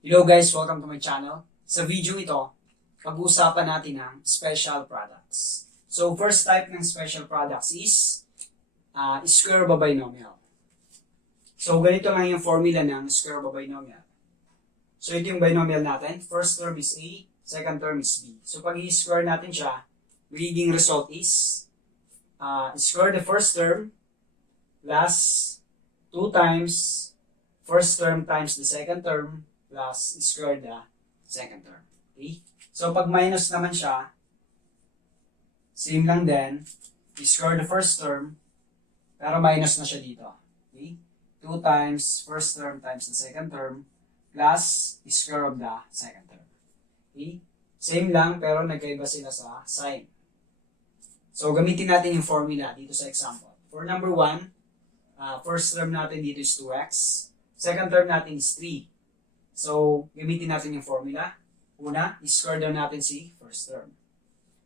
Hello guys, welcome to my channel. Sa video ito, pag-uusapan natin ang special products. So first type ng special products is square of a binomial. So ganito lang yung formula ng square of a binomial. So ito yung binomial natin. First term is A, second term is B. So pag i-square natin siya, magiging result is square the first term plus 2 times first term times the second term plus square the second term. Okay? So, pag minus naman siya, same lang din, square the first term, pero minus na siya dito. Okay? 2 times first term times the second term plus square of the second term. Okay? Same lang, pero nagkaiba sila sa sign. So, gamitin natin yung formula dito sa example. For number 1, first term natin dito is 2x. Second term natin is 3. So, gamitin natin yung formula. Una, square down natin si first term.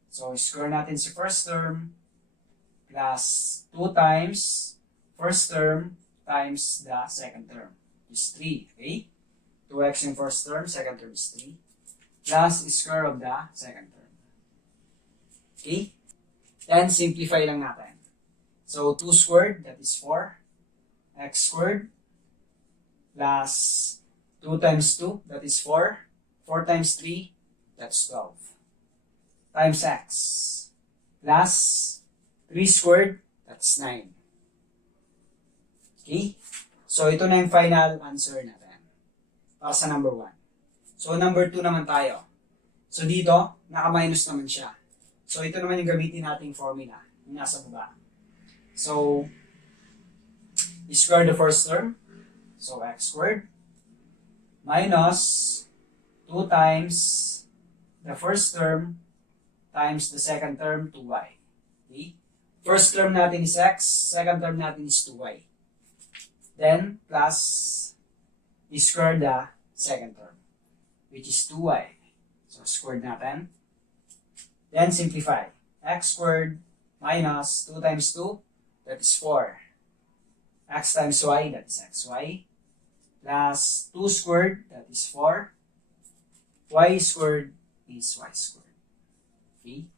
So, square natin si first term plus 2 times first term times the second term is 3. Okay? 2x yung first term, second term is 3. Plus square of the second term. Okay? Then, simplify lang natin. So, 2 squared, that is 4. X squared plus 2 times 2, that is 4. 4 times 3, that's 12. Times x. Plus 3 squared, that's 9. Okay? So, ito na yung final answer natin. Para sa number 1. So, number 2 naman tayo. So, dito, naka-minus naman siya. So, ito naman yung gamitin nating formula. Yung nasa baba. So, square the first term. So, x squared minus 2 times the first term times the second term, 2y. Okay? First term natin is x, second term natin is 2y. Then, plus square the second term, which is 2y. So, squared natin. Then, simplify. X squared minus 2 times 2, that is 4. X times y, that is xy. Plus 2 squared, that is 4. Y squared is y squared. Okay?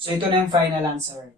So, ito na yung final answer